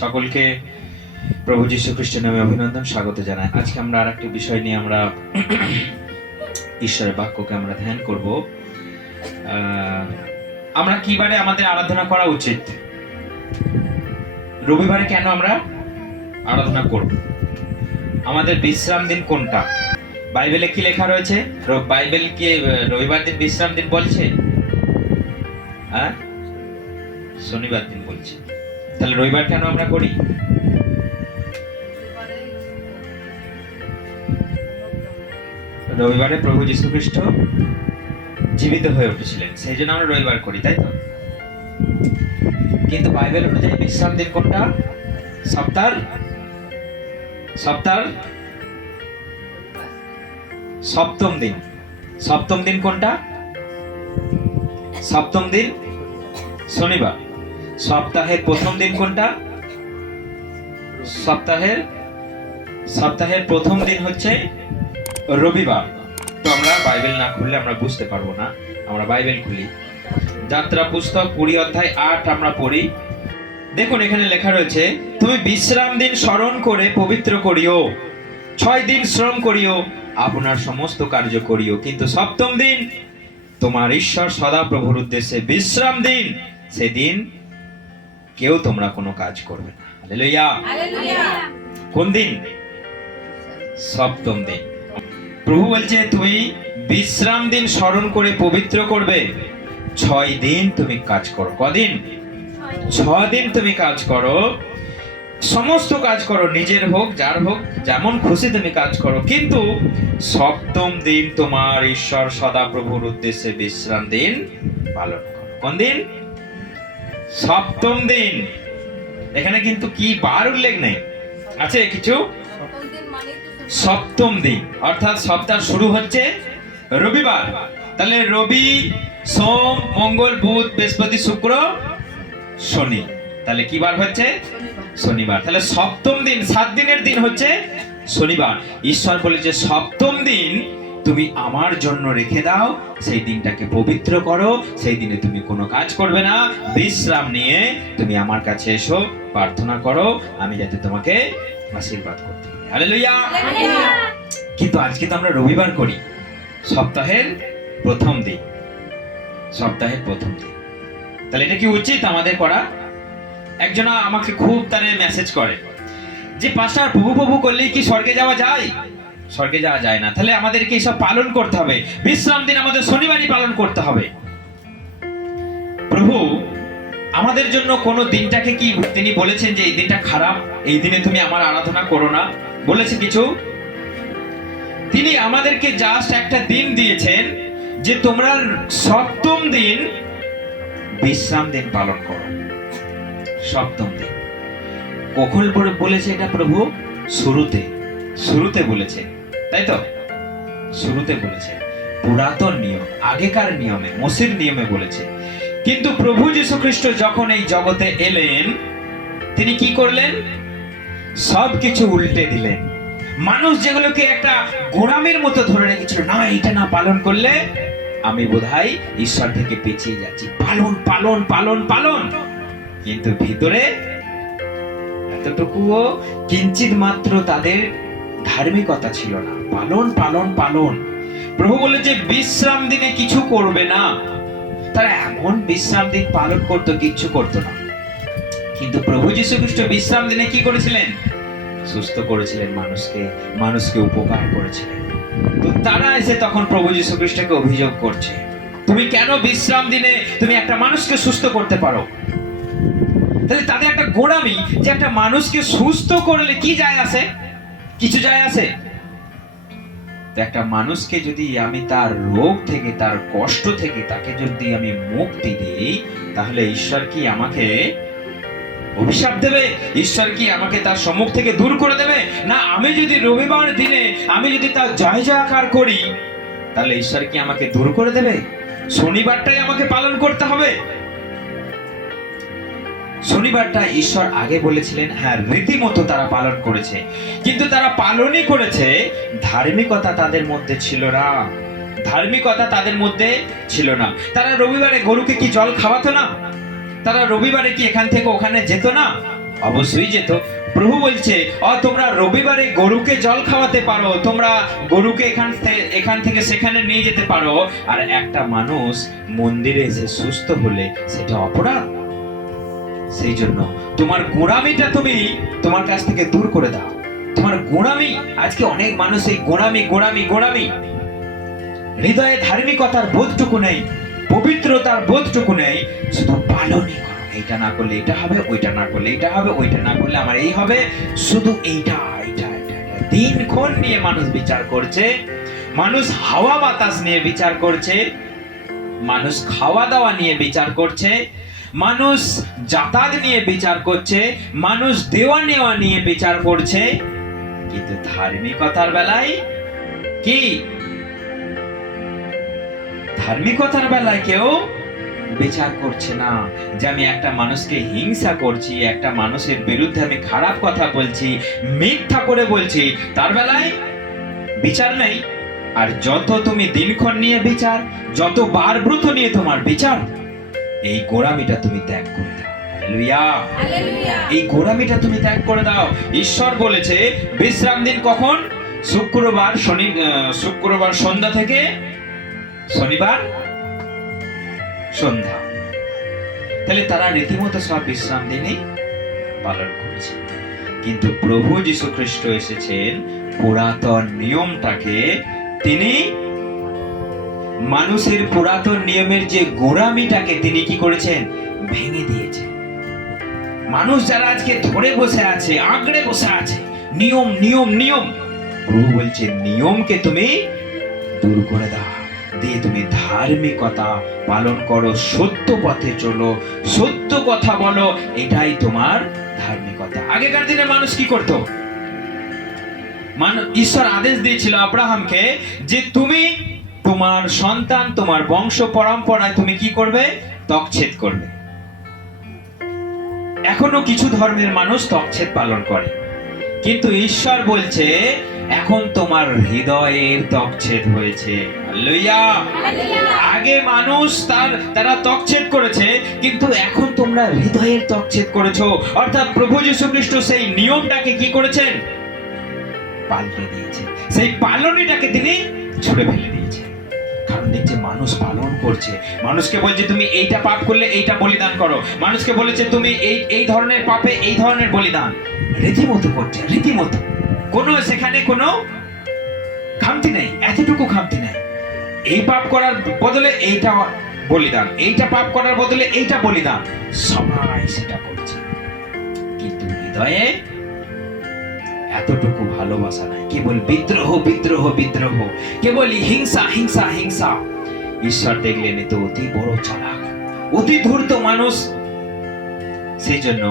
সকলকে প্রভু যীশু খ্রিস্টের নামে অভিনন্দন, স্বাগত জানাই। আজকে আমরা আরেকটি বিষয় নিয়ে আমরা ঈশ্বরের বাক্যকে আমরা ধ্যান করব। আমরা কি বারে আমাদের আরাধনা করা উচিত? রবিবারে কেন আমরা আরাধনা করব? আমাদের বিশ্রাম দিন কোনটা? বাইবেলে কি লেখা রয়েছে? বাইবেল কি রবিবার দিন বিশ্রাম দিন বলছে? হ্যাঁ, শনিবার দিন বলছে। তাহলে রবিবার কেন আমরা করি? রবিবারে প্রভু যীশু খ্রিস্ট জীবিত হয়ে উঠেছিলেন, সেই জন্য আমরা রবিবার করি, তাই তো? কিন্তু বাইবেল অনুযায়ী বিশ্রাম দিন কোনটা? সপ্তাহের সপ্তম দিন। সপ্তম দিন কোনটা? সপ্তম দিন শনিবার। সপ্তাহের প্রথম দিন কোনটা? সপ্তাহের প্রথম দিন হচ্ছে রবিবার। তো আমরা বাইবেল না খুললে আমরা বুঝতে পারবো না। আমরা বাইবেল খুলি, যাত্রা পুস্তক 20 অধ্যায় 8 আমরা পড়ি। দেখুন, এখানে লেখা রয়েছে, তুমি বিশ্রাম দিন স্মরণ করে পবিত্র করিও, 6 দিন শ্রম করিও, আপনার সমস্ত কার্য করিও, কিন্তু সপ্তম দিন তোমার ঈশ্বর সদাপ্রভুর উদ্দেশ্যে বিশ্রাম দিন, সেদিন কেউ তোমরা কোনো কাজ করবে না। Hallelujah, hallelujah. কোন দিন? সপ্তম দিন। প্রভু বলছে তুমি বিশ্রাম দিন স্মরণ করে পবিত্র করবে, 6 দিন তুমি কাজ করো। কদিন? 6 দিন তুমি কাজ করো, সমস্ত কাজ করো, নিজের হোক যার হোক, যেমন খুশি তুমি কাজ করো, কিন্তু সপ্তম দিন তোমার ঈশ্বর সদাপ্রভুর উদ্দেশ্যে বিশ্রাম দিন পালন করো। কোন দিন? সপ্তম দিন। এখানে কিন্তু কি বার উল্লেখ নেই, আছে কিছু? সপ্তম দিন অর্থাৎ সপ্তাহ শুরু হচ্ছে রবিবার। তাহলে রবি, সোম, মঙ্গল, বুধ, বৃহস্পতি, শুক্র, শনি। তাহলে কি বার হচ্ছে? শনিবার। তাহলে সপ্তম দিন, 7 দিনের দিন হচ্ছে শনিবার। ঈশ্বর বলেছে সপ্তম দিন তুমি আমার জন্য রেখে দাও, সেই দিনটাকে পবিত্র করো, সেই দিনে তুমি কোনো কাজ করবে না, বিশ্রাম নিয়ে তুমি আমার কাছে এসো, প্রার্থনা করো, আমি যাতে তোমাকে আশীর্বাদ করতে পারি। হালেলুয়া। কিন্তু আজকে তো আমরা রবিবার করি, সপ্তাহের প্রথম দিন। সপ্তাহের প্রথম দিন। তাহলে এটা কি উচিত আমাদের করা? একজনা আমাকে খুব তারে মেসেজ করে যে পাস্টার, প্রভু প্রভু করলেই কি স্বর্গে যাওয়া যায়? স্বর্গে যাওয়া যায় না। তাহলে আমাদেরকে এসব পালন করতে হবে, বিশ্রাম দিন আমাদের শনিবারই পালন করতে হবে। প্রভু আমাদের জন্য কোন দিনটাকে কি তিনি বলেছেন যে এই দিনটা খারাপ, এই দিনে তুমি আমার আরাধনা করো না? বলেছে কিছু? তিনি আমাদেরকে জাস্ট একটা দিন দিয়েছেন যে তোমরা সপ্তম দিন বিশ্রাম দিন পালন করো। সপ্তম দিন কখন বলেছে এটা প্রভু? শুরুতে বলেছে, তাই তো? শুরুতে বলেছে, পুরাতন নিয়ম, আগেকার নিয়মে, মোসের নিয়মে বলেছে। কিন্তু প্রভু যীশু খ্রিস্ট যখন এই জগতে এলেন, তিনি কি করলেন? সবকিছু উল্টে দিলেন। মানুষ যেগুলোকে একটা গোলামের মতো ধরে রেখেছিল, না এটা না পালন করলে আমি বোধহয় ঈশ্বর থেকে পিছিয়ে যাচ্ছি, পালন পালন পালন পালন। কিন্তু ভিতরে এতটুকুও কিঞ্চিত মাত্র তাদের ধার্মিকতা ছিল না। পালন পালন পালন। প্রভু বলে যে বিশ্রাম দিনে কিছু করবে না। তারা এমন বিশ্রাম দিন পালন করতো, কিচ্ছু করতো না। কিন্তু প্রভু যীশু খ্রিস্ট বিশ্রাম দিনে কি করেছিলেন? সুস্থ করেছিলেন মানুষকে উপকার করেছিলেন। তো তারা এসে তখন প্রভু যীশু খ্রিস্টকে অভিযোগ করছে, তুমি কেন বিশ্রাম দিনে তুমি একটা মানুষকে সুস্থ করতে পারো? তাহলে তাদের একটা গোঁড়ামি যে একটা মানুষকে সুস্থ করলে কি যায় আসে? কিছু যায় আসে? তো একটা মানুষকে যদি আমি তার রোগ থেকে, তার কষ্ট থেকে তাকে যদি আমি মুক্তি দিই, তাহলে ঈশ্বর কি আমাকে অভিশাপ দেবে? ঈশ্বর কি আমাকে তার সম্মুখ থেকে দূর করে দেবে? না, আমি যদি রবিবার দিনে আমি যদি তার জয় জয়কার করি, তাহলে ঈশ্বর কি আমাকে দূর করে দেবে? শনিবারটাই আমাকে পালন করতে হবে। শনিবারটা ঈশ্বর আগে বলেছিলেন, হ্যাঁ রীতিমতো তারা পালন করেছে, কিন্তু তারা পালনই করেছে, ধার্মিকতা তাদের মধ্যে ছিল না। ধার্মিকতা তাদের মধ্যে ছিল না। তারা রবিবারে গরুকে কি জল খাওয়াতো না? তারা রবিবারে কি এখান থেকে ওখানে যেত না? অবশ্যই যেত। প্রভু বলছে তোমরা রবিবারে গরুকে জল খাওয়াতে পারো, তোমরা গরুকে এখান থেকে সেখানে নিয়ে যেতে পারো, আর একটা মানুষ মন্দিরে এসে সুস্থ হলে সেটা অপরাধ? সেই জন্য তোমার গোঁড়ামিটা তুমি তোমার কাছ থেকে দূর করে দাও। তোমার গোঁড়ামি, আজকে অনেক মানুষ এই গোঁড়ামি গোঁড়ামি গোঁড়ামি, হৃদয়ে ধার্মিকতার বোধটুকু নেই, পবিত্রতার বোধটুকু নেই, শুধু পালনই করো। এইটা না করলে এটা হবে, ওইটা না করলে এটা হবে, ওইটা না করলে আমার এই হবে, শুধু এইটা এইটা এটা। দিনক্ষণ নিয়ে মানুষ বিচার করছে, মানুষ হাওয়া বাতাস নিয়ে বিচার করছে, মানুষ খাওয়া দাওয়া নিয়ে বিচার করছে, মানুষ যাতায়াত নিয়ে বিচার করছে, মানুষ দেওয়া নেওয়া নিয়ে বিচার করছে, কিন্তু ধার্মিকতার বেলায় কি? ধার্মিকতার বেলায় কেউ বিচার করছে না। যে আমি একটা মানুষকে হিংসা করছি, একটা মানুষের বিরুদ্ধে আমি খারাপ কথা বলছি, মিথ্যা করে বলছি, তার বেলায় বিচার নেই। আর যত তুমি দিনক্ষণ নিয়ে বিচার, যত বার ব্রত নিয়ে তোমার বিচার, এই গোঁড়ামিটা তুমি ত্যাগ করে দাও। হালেলুয়া, এই গোঁড়ামিটা তুমি ত্যাগ করে দাও। ঈশ্বর বলেছে বিশ্রাম দিন কখন? শুক্রবার সন্ধ্যা থেকে শনিবার সন্ধ্যা। তাহলে তারা রীতিমতো সব বিশ্রাম দিনই পালন করছে। কিন্তু প্রভু যীশু খ্রিস্ট এসেছেন পুরাতন নিয়মটাকে, তিনি মানুষের পুরাতন নিয়মের যে গোঁড়ামিটাকে তিনি কি করেছেন? ভেঙে দিয়েছেন। মানুষ যারা আজকে ধরে বসে আছে, আঁকড়ে বসে আছে, নিয়ম নিয়ম নিয়ম, প্রভু বলছে নিয়মকে তুমি দূর করে দাও, দিয়ে তুমি ধার্মিকতা পালন করো, সত্য পথে চলো, সত্য কথা বলো, এটাই তোমার ধার্মিকতা। আগেকার দিনে মানুষ কি করত? ঈশ্বর আদেশ দিয়েছিল আব্রাহামকে যে তুমি তোমার সন্তান, তোমার বংশ পরম্পরায় তুমি কি করবে? ত্বকচ্ছেদ করবে। এখনো কিছু ধর্মের মানুষ ত্বকচ্ছেদ পালন করে, কিন্তু ঈশ্বর বলছে এখন তোমার হৃদয়ের ত্বকচ্ছেদ হয়েছে। হালেলুয়া। আগে মানুষ তারা ত্বকচ্ছেদ করেছে, কিন্তু এখন তোমরা হৃদয়ের ত্বকচ্ছেদ করেছো। অর্থাৎ প্রভু যীশু খ্রিস্ট সেই নিয়মটাকে কি করেছেন? পাল্টে দিয়েছে। সেই পালনীটাকে তিনি ছুঁড়ে ফেলে দিয়েছে। কারণ দেখছে মানুষ পালন করছে, মানুষকে বলছে তুমি এইটা পাপ করলে এইটা বলিদান করো, মানুষকে বলেছে তুমি এই ধরনের পাপে এই ধরনের বলিদান, রীতিমতো করছে, রীতিমতো। সেখানে কোনো খামতি নেই, এতটুকু খামতি নেই। এই পাপ করার বদলে এইটা বলিদান, এইটা পাপ করার বদলে এইটা বলিদান, সবাই সেটা করছে। কিন্তু হৃদয়ে এতটুকু ভালোবাসা নাই, কেবল বিদ্রোহ বিদ্রোহ বিদ্রোহ, কেবল হিংসা হিংসা হিংসা। ঈশ্বর দেখলেন এ তো অতি বড় চালাক, অতি ধূর্ত মানুষ। সেই জন্য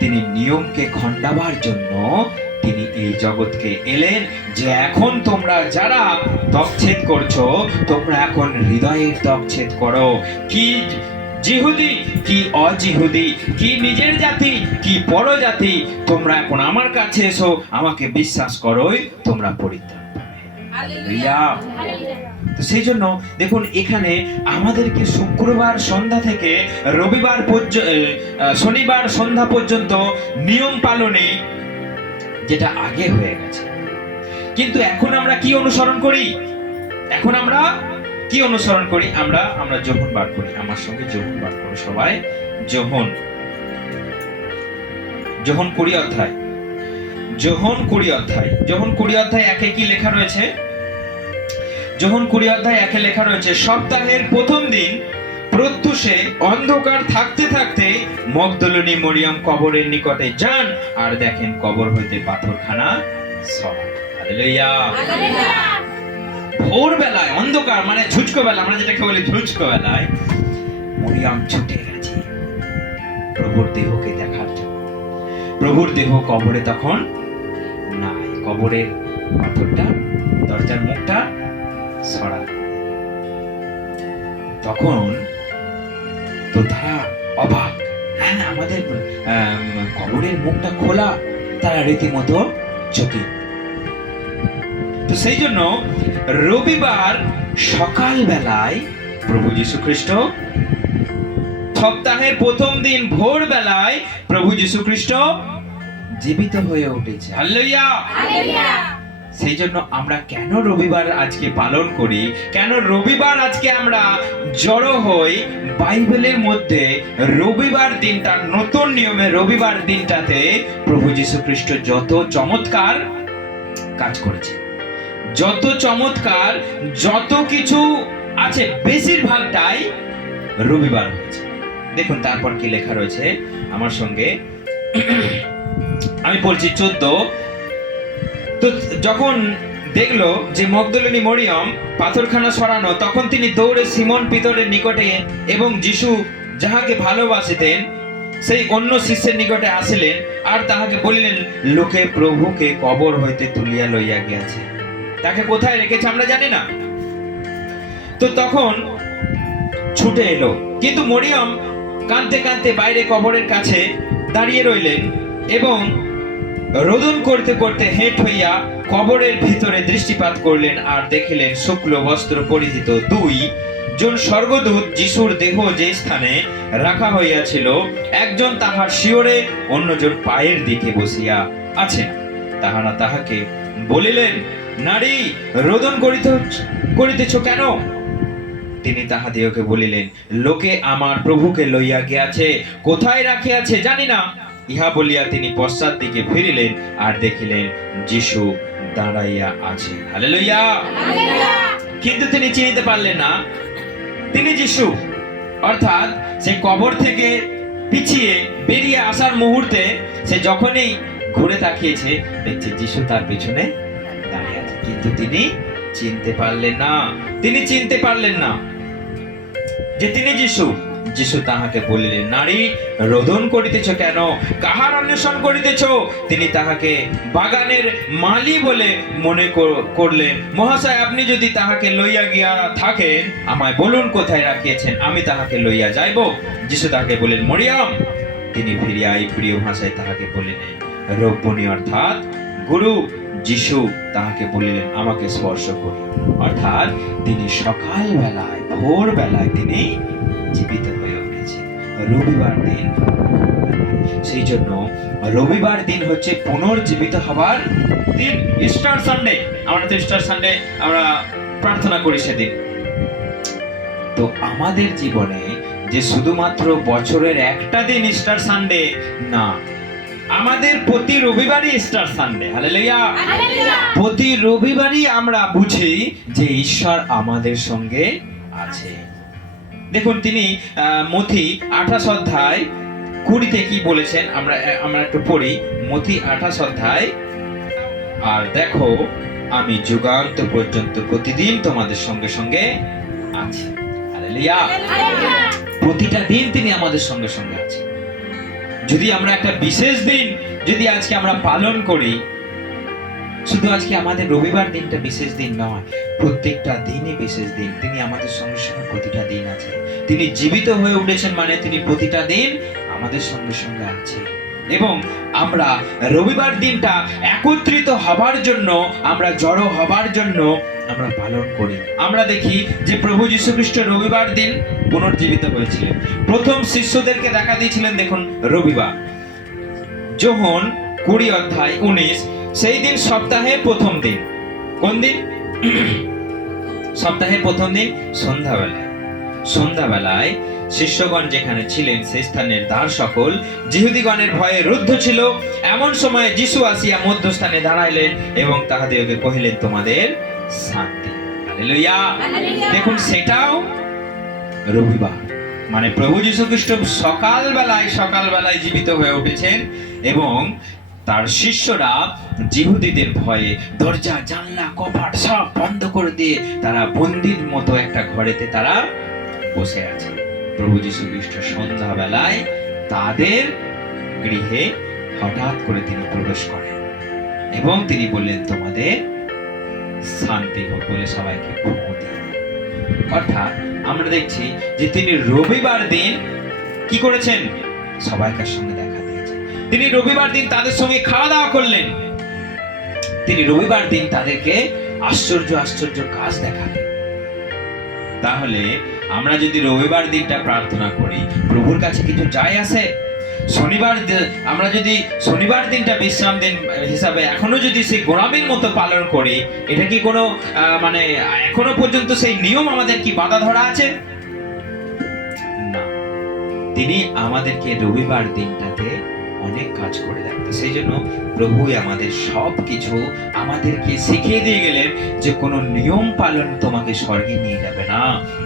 তিনি নিয়মকে খণ্ডাবার জন্য তিনি এই জগৎকে এলেন, যে এখন তোমরা যারা ত্বকচ্ছেদ করছো, তোমরা এখন হৃদয়ের ত্বকচ্ছেদ করো। কি জিহুদি কি অজিহুদি, কি নিজের জাতি কি পরজাতি, তোমরা এখন আমার কাছে এসো, আমাকে বিশ্বাস করোই তোমরা পরিত্রাণ পাবে। হালেলুয়া। তো সেই জন্য দেখুন এখানে আমাদেরকে শুক্রবার সন্ধ্যা থেকে শনিবার সন্ধ্যা পর্যন্ত নিয়ম পালনে, যেটা আগে হয়ে গেছে। কিন্তু এখন আমরা কি অনুসরণ করি? এখন আমরা কি অনুসরণ করি? আমরা যোহন বার করি। আমার সঙ্গে যোহন বার করো সবাই। যোহন 20 অধ্যায়, যোহন 20 অধ্যায় 1-এ কি লেখা রয়েছে? যোহন 20 অধ্যায় 1-এ লেখা রয়েছে, সপ্তাহের প্রথম দিন প্রত্যুষে অন্ধকার থাকতে থাকতে মগদলিনী মরিয়ম কবরের নিকটে যান, আর দেখেন কবর হইতে পাথরখানা সরা। হালেলুয়া। ভোর বেলায় অন্ধকার, মানে ঝুঁচকো বেলা, আমরা যেটাকে বলি ঝুঁচকো বেলায়, মরিয়ম ছুটে গেছে প্রভুর দেহকে দেখার জন্য। প্রভুর দেহ কবরে তখন নাই, কবরের পাথরটা, দরজার মুখটা সরা। তখন তো তারা অবাক, হ্যাঁ আমাদের কবরের মুখটা খোলা, তারা রীতিমতো চকিত। তো সেই জন্য রবিবার সকাল বেলায় প্রভু যীশু খ্রিস্ট সপ্তাহের প্রথম দিন ভোর বেলায় প্রভু যীশু খ্রিস্ট জীবিত হয়ে উঠেছে। হালেলুয়া। সেই জন্য আমরা কেন রবিবার আজকে পালন করি, কেন রবিবার আজকে আমরা জড়ো হই, বাইবেলের মধ্যে রবিবার দিনটা, নতুন নিয়মে রবিবার দিনটাতে প্রভু যীশু খ্রিস্ট যত চমৎকার কাজ করেছে, যত চমৎকার যত কিছু আছে বেশিরভাগটাই রবিবার হয়েছে। দেখুন তারপর কি লেখা রয়েছে আমার সঙ্গে, আমি বলছি 14। তো যখন দেখলো যে মগদলিনী মরিয়ম পাথরখানা সরানো, তখন তিনি দৌড়ে সিমন পিতরের নিকটে এবং যিশু যাহাকে ভালোবাসিতেন সেই অন্য শিষ্যের নিকটে আসিলেন, আর তাহাকে বলিলেন, লোকে প্রভুকে কবর হইতে তুলিয়া লইয়া গিয়াছে। তাকে কোথায় রেখেছে আমরা জানি না। তো তখন ছুটে এলো, কিন্তু মরিয়ম কাঁদতে কাঁদতে বাইরে কবরের কাছে দাঁড়িয়ে রইলেন এবং রোদন করতে করতে হেঁট হইয়া কবরের ভিতরে দৃষ্টিপাত করলেন, আর দেখিলেন শুক্ল বস্ত্র পরিহিত 2 জন স্বর্গদূত যিশুর দেহ যে স্থানে রাখা হইয়াছিল, একজন তাহার শিয়রে, অন্যজন পায়ের দিকে বসিয়া আছেন। তাহারা তাহাকে বলিলেন, নারী, রোদন করিতেছ কেন? তিনি তাহাদিওকে বলিলেন, লোকে আমার প্রভুকে লইয়া গিয়াছে, কোথায় রাখিয়াছে জানি না। ইহা বলিয়া তিনি পশ্চাৎ দিকে ফিরিলেন, আর দেখিলেন যিশু দাঁড়াইয়া আছে। হালেলুয়া। কিন্তু তিনি চিনিতে পারলেন না তিনি যিশু। অর্থাৎ সে কবর থেকে পিছিয়ে বেরিয়ে আসার মুহূর্তে সে যখনই ঘুরে তাকিয়েছে, দেখছে যিশু তার পিছনে দাঁড়িয়ে আছে, কিন্তু তিনি চিনতে পারলেন না। তিনি চিনতে পারলেন না যে তিনি যিশু। যিশু তাহাকে বলিলেন, নারী, রোদন করিতেছ কেন? কাহার অন্বেষণ করিতেছ? তিনি তাহাকে বাগানের মালি বলে মনে করলেন। মহাশয়, আপনি যদি তাহাকে লইয়া গিয়া থাকেন, আমায় বলুন কোথায় রাখিয়েছেন, আমি তাহাকে লইয়া যাইব। যিশু তাহাকে বলেন, মরিয়ম। তিনি ফিরিয়া প্রিয় ভাষায় তাহাকে বলিলেন, রব্বনী, অর্থাৎ গুরু। যিশু তাহাকে বলিলেন, আমাকে স্পর্শ করি। অর্থাৎ তিনি সকাল বেলায়, ভোর বেলায় তিনি জীবিত হয়ে উঠেছে রবিবার দিন। সেই জন্য রবিবার দিন হচ্ছে পুনর্জীবিত হবার দিন, ইস্টার সানডে। আমরা তো ইস্টার সানডে আমরা প্রার্থনা করি সেদিন। তো আমাদের জীবনে যে শুধুমাত্র বছরের একটা দিন ইস্টার সানডে না, আমাদের প্রতি রবিবারই ইস্টার সানডে। হালেলুয়া। প্রতি রবিবারই আমরা বুঝি যে ঈশ্বর আমাদের সঙ্গে আছে। দেখুন তিনি মথি 28 অধ্যায় 20 কি বলেছেন, আমরা একটু পড়ি। মথি 28 অধ্যায়, আর দেখো, আমি যুগান্ত পর্যন্ত প্রতিদিন তোমাদের সঙ্গে সঙ্গে আছি। হালেলুয়া। প্রতিটা দিন তিনি আমাদের সঙ্গে সঙ্গে আছেন। যদি আমরা একটা বিশেষ দিন যদি আজকে আমরা পালন করি, শুধু আজকে আমাদের রবিবার দিনটা বিশেষ দিন নয়, প্রত্যেকটা দিনই বিশেষ দিন। তিনি আমাদের সঙ্গে সঙ্গে প্রতিটা দিন আছে। তিনি জীবিত হয়ে উঠেছেন মানে তিনি প্রতিটা দিন আমাদের সঙ্গে সঙ্গে আছে। এবং আমরা রবিবার দিনটা একত্রিত হবার জন্য, আমরা জড়ো হবার জন্য আমরা পালন করি। আমরা দেখি যে প্রভু যীশু খ্রিস্ট রবিবার দিন পুনর্জীবিত হয়েছিলেন। প্রথম শিষ্যদেরকে দেখা দিয়েছিলেন, দেখুন রবিবার। যোহন 20 অধ্যায় 19, সেই দিন সপ্তাহের প্রথম দিন। কোন দিন? সপ্তাহের প্রথম দিন সন্ধ্যাবেলায় শিষ্যগণ যেখানে ছিলেন সেই স্থানের দ্বার সকল যিহুদিগণের ভয়ে রুদ্ধ ছিল। এমন সময় যিশু আসিয়া মধ্যস্থানে দাঁড়াইলেন এবং তাহাদিগকে কহিলেন, তোমাদের শান্তি। হালেলুয়া। দেখুন সেটাও রবিবার, মানে প্রভু যীশু খ্রিস্ট সকালবেলায় জীবিত হয়ে উঠেছেন এবং তার শিষ্যরা যিহুদিদের ভয়ে দরজা জানলা কপাট সব বন্ধ করে দিয়ে তারা বন্দির মতো একটা ঘরেতে তারা বসে আছে। প্রভু যীশু খ্রিস্ট সন্ধ্যাবেলায় তাদের গৃহে হঠাৎ করে তিনি প্রবেশ করেন এবং তিনি বললেন, তোমাদের শান্তি হোক বলে সবাইকে ঘুমো দিলেন। অর্থাৎ আমরা দেখছি যে তিনি রবিবার দিন কি করেছেন? সবাইকার সঙ্গে দেখা দিয়েছেন। তিনি রবিবার দিন তাদের সঙ্গে খাওয়া দাওয়া করলেন। তিনি রবিবার দিন তাদেরকে আশ্চর্য কাজ দেখালেন। তাহলে আমরা যদি রবিবার দিনটা প্রার্থনা করি, প্রভুর কাছে কিছু যায় আসে? আমরা যদি শনিবার দিনটা বিশ্রাম দিন হিসাবে এখনো যদি সেই গোড়ামির মতো পালন করি, এটা কি কোনো মানে এখনো পর্যন্ত সেই নিয়ম আমাদের কি বাধা ধরা আছে? না, তিনি আমাদেরকে রবিবার দিনটাতে অনেক কাজ করে দেন। সেই জন্য প্রভুই আমাদের সব কিছু আমাদেরকে শিখিয়ে দিয়ে গেলেন যে কোনো নিয়ম পালন তোমাকে স্বর্গে নিয়ে যাবে না,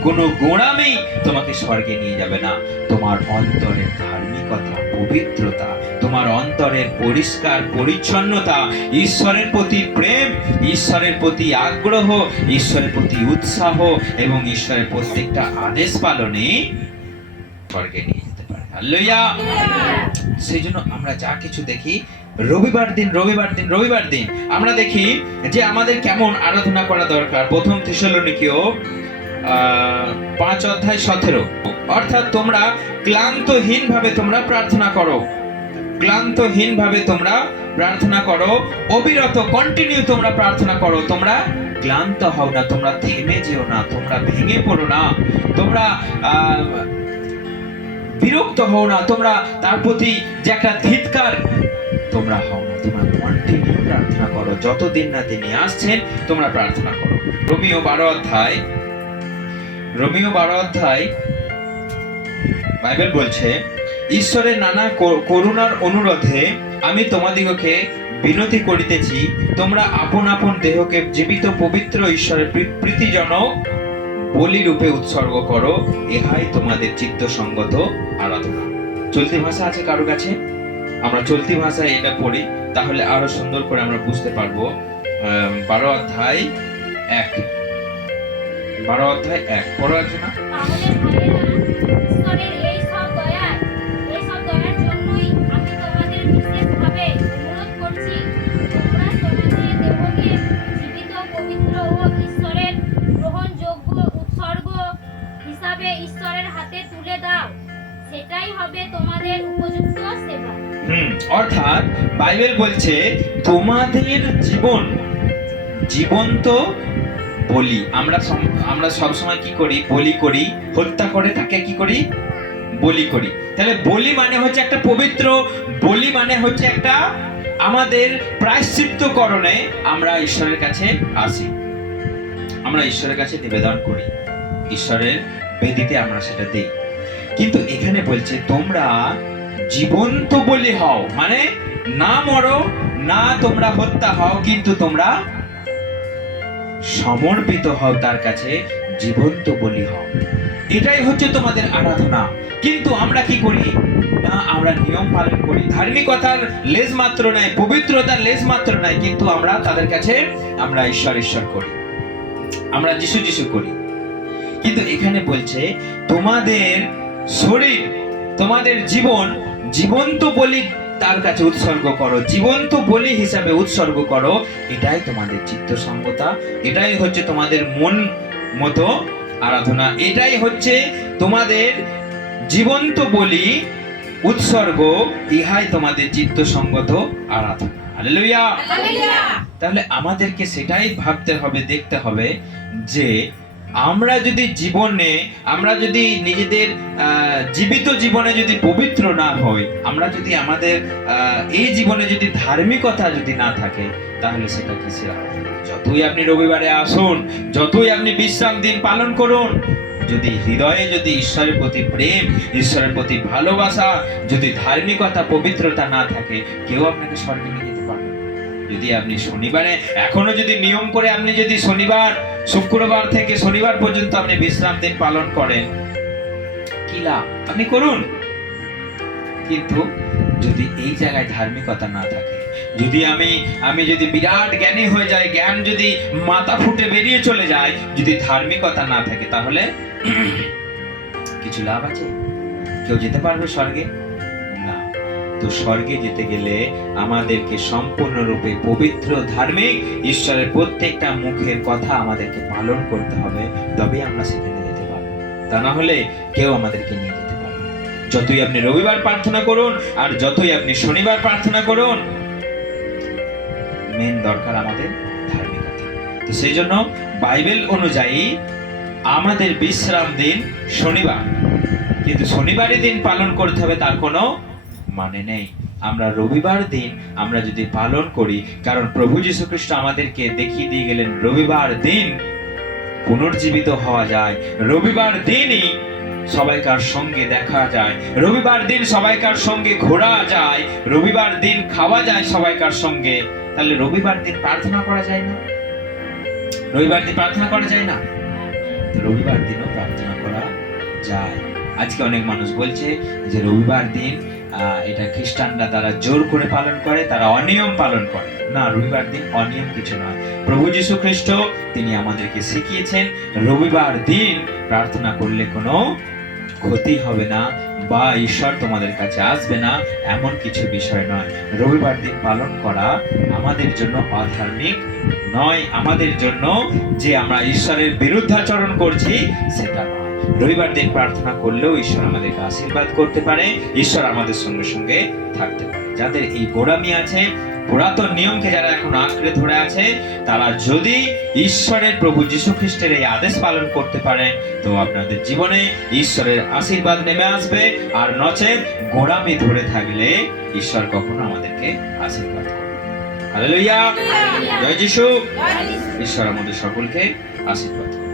কোনো গোঁড়ামি তোমাকে স্বর্গে নিয়ে যাবে না। তোমার অন্তরের ধার্মিকতা, পবিত্রতা, তোমার অন্তরের পরিষ্কার পরিচ্ছন্নতা, ঈশ্বরের প্রতি প্রেম, ঈশ্বরের প্রতি আগ্রহ, ঈশ্বরের প্রতি উৎসাহ এবং ঈশ্বরের প্রত্যেকটা আদেশ পালনে স্বর্গে নিয়ে যেতে পারে। হালেলুয়া। সেই জন্য আমরা যা কিছু দেখি রবিবার দিন আমরা দেখি যে আমাদের কেমন আরাধনা করা দরকার। প্রথম থেসলোনিকীয় 5:17, অর্থাৎ তোমরা ক্লান্তহীন ভাবে তোমরা প্রার্থনা করো, অবিরত কন্টিনিউ তোমরা প্রার্থনা করো। তোমরা ক্লান্ত হও না, তোমরা থেমে যেও না, তোমরা ভেঙে পড়ো না, তোমরা বিরক্ত হও না, তোমরা তার প্রতি যে একটা ধিক্কার তোমরা হও না, তোমরা কন্টিনিউ প্রার্থনা করো। যতদিন না তিনি আসছেন তোমরা প্রার্থনা করো। রোমীয় 12 অধ্যায় বাইবেল বলছে, ঈশ্বরের নানা করুণার অনুরোধে আমি তোমাদিগকে বিনতি করিতেছি, তোমরা আপন আপন দেহকে জীবিত পবিত্র ঈশ্বরের প্রীতিজনক বলি রূপে উৎসর্গ করো, ইহাই তোমাদের চিত্তসঙ্গত আরাধনা। চলতি ভাষা আছে কারো কাছে? আমরা চলতি ভাষায় এটা পড়ি, তাহলে আরো সুন্দর করে আমরা বুঝতে পারবো। 12 অধ্যায় 1 পড়ো একজন। ঈশ্বরের এই সব দয়ার জন্যই আমি তোমাদের বিশেষভাবে অনুরোধ করছি, তোমরা তোমাদের দেহকে জীবিত, পবিত্র ও ঈশ্বরের গ্রহণযোগ্য উৎসর্গ হিসাবে ঈশ্বরের হাতে তুলে দাও, সেটাই হবে তোমাদের উপযুক্ত সেবা। অর্থাৎ বাইবেল বলছে তোমাদের জীবন্ত বলি। আমরা সব সময় কি করি? বলি করি, হত্যা করে তাকে কি করি? বলি করি। তাহলে বলি মানে হচ্ছে একটা পবিত্র, বলি মানে হচ্ছে একটা আমাদের প্রায়শ্চিত্তকরণে আমরা ঈশ্বরের কাছে আসি, আমরা ঈশ্বরের কাছে নিবেদন করি, ঈশ্বরের বেদিতে আমরা সেটা দেই। কিন্তু এখানে বলছে তোমরা জীবন্ত বলি হও, মানে না মরো না, তোমরা হত্যা হও, কিন্তু তোমরা সমর্পিত হও তার কাছে, জীবন্ত বলি হও। এটাই হচ্ছে তোমাদের আরাধনা। কিন্তু আমরা কি করি? না, আমরা নিয়ম পালন করি, ধার্মিকতার লেজ মাত্র নাই, পবিত্রতার লেজ মাত্র নাই, কিন্তু আমরা তাদের কাছে আমরা ঈশ্বর করি, আমরা যিশু করি। কিন্তু এখানে বলছে তোমাদের শরীর, তোমাদের জীবন জীবন্ত বলি তার কাছে উৎসর্গ করো, জীবন্ত বলি হিসাবে উৎসর্গ করো। এটাই তোমাদের চিত্তসঙ্গতা, এটাই হচ্ছে তোমাদের মন মতো আরাধনা, এটাই হচ্ছে তোমাদের জীবন্ত বলি উৎসর্গ, ইহাই তোমাদের চিত্তসঙ্গত আরাধনা। হালেলুয়া। তাহলে আমাদেরকে সেটাই ভাবতে হবে, দেখতে হবে যে আমরা যদি নিজেদের জীবিত জীবনে যদি পবিত্র না হই, আমরা যদি আমাদের এই জীবনে যদি ধার্মিকতা যদি না থাকে, তাহলে সেটা কিসের আরাধনা? যতই আপনি রবিবারে আসুন, যতই আপনি বিশ্রাম দিন পালন করুন, যদি হৃদয়ে যদি ঈশ্বরের প্রতি প্রেম, ঈশ্বরের প্রতি ভালোবাসা, যদি ধার্মিকতা, পবিত্রতা না থাকে, কেউ আপনাকে স্বর্গে নিয়ে যেতে পারবে না। যদি আপনি শনিবারে এখনো যদি নিয়ম করে আপনি যদি শুক্রবার থেকে শনিবার পর্যন্ত আপনি বিশ্রাম দিন পালন করেন, কি লাভ? আপনি করুন। কিন্তু যদি এই জায়গায় ধার্মিকতা না থাকে, যদি আমি যদি বিরাট জ্ঞানী হয়ে যায়, জ্ঞান যদি মাথা ফুটে বেরিয়ে চলে যায়, যদি ধার্মিকতা না থাকে, তাহলে কিছু লাভ আছে? কেউ যেতে পারবে স্বর্গে? না। তো স্বর্গে যেতে গেলে আমাদেরকে সম্পূর্ণরূপে পবিত্র, ধার্মিক, ঈশ্বরের প্রত্যেকটা মুখের কথা আমাদেরকে পালন করতে হবে, তবেই আমরা সেখানে যেতে পারবো। তা না হলে কেউ আমাদেরকে নিয়ে যেতে পারবে না। যতই আপনি রবিবার প্রার্থনা করুন আর যতই আপনি শনিবার প্রার্থনা করুন, মেন দরকার আমাদের ধার্মিকতা। তো সেই জন্য বাইবেল অনুযায়ী আমাদের বিশ্রাম দিন শনিবার, কিন্তু শনিবারের দিন পালন করতে হবে তার কোনো মানে নেই। আমরা রবিবার দিন আমরা যদি পালন করি, কারণ প্রভু যীশু খ্রিস্ট আমাদেরকে দেখিয়ে দিয়ে গেলেন রবিবার দিন পুনর্জীবিত হওয়া যায়, রবিবার দিনই সবাইকার সঙ্গে দেখা যায়, রবিবার দিন সবাইকার সঙ্গে ঘোরা যায়, রবিবার দিন খাওয়া যায় সবাইকার সঙ্গে। তাহলে রবিবার দিন প্রার্থনা করা যায় না? রবিবার দিন প্রার্থনা করা যায় না? তো রবিবার দিনও প্রার্থনা করা যায়। আজকে অনেক মানুষ বলছে যে রবিবার দিন এটা খ্রিস্টানরা তারা জোর করে পালন করে, তারা অনিয়ম পালন করে। না, রবিবার দিন অনিয়ম কিছু নয়। প্রভু যীশু খ্রিস্ট তিনি আমাদেরকে শিখিয়েছেন রবিবার দিন প্রার্থনা করলে কোনো ক্ষতি হবে না বা ঈশ্বর তোমাদের কাছে আসবে না, এমন কিছু বিষয় নয়। রবিবার দিন পালন করা আমাদের জন্য অধার্মিক নয়, আমাদের জন্য যে আমরা ঈশ্বরের বিরুদ্ধাচরণ করছি সেটা নয়। রবিবার দিন প্রার্থনা করলেও ঈশ্বর আমাদেরকে আশীর্বাদ করতে পারে, ঈশ্বর আমাদের সঙ্গে সঙ্গে থাকতে পারে। যাদের এই গোড়ামি আছে, পুরাতন নিয়মকে যারা এখন আঁকড়ে ধরে আছে, তারা যদি ঈশ্বরের প্রভু যীশু খ্রিস্টের এই আদেশ পালন করতে পারেন, তো আপনাদের জীবনে ঈশ্বরের আশীর্বাদ নেমে আসবে। আর নচেত গোড়ামি ধরে থাকলে ঈশ্বর কখনো আমাদেরকে আশীর্বাদ করবে না। হালেলুয়া, জয় যিশু। ঈশ্বর আমাদের সকলকে আশীর্বাদ করুন।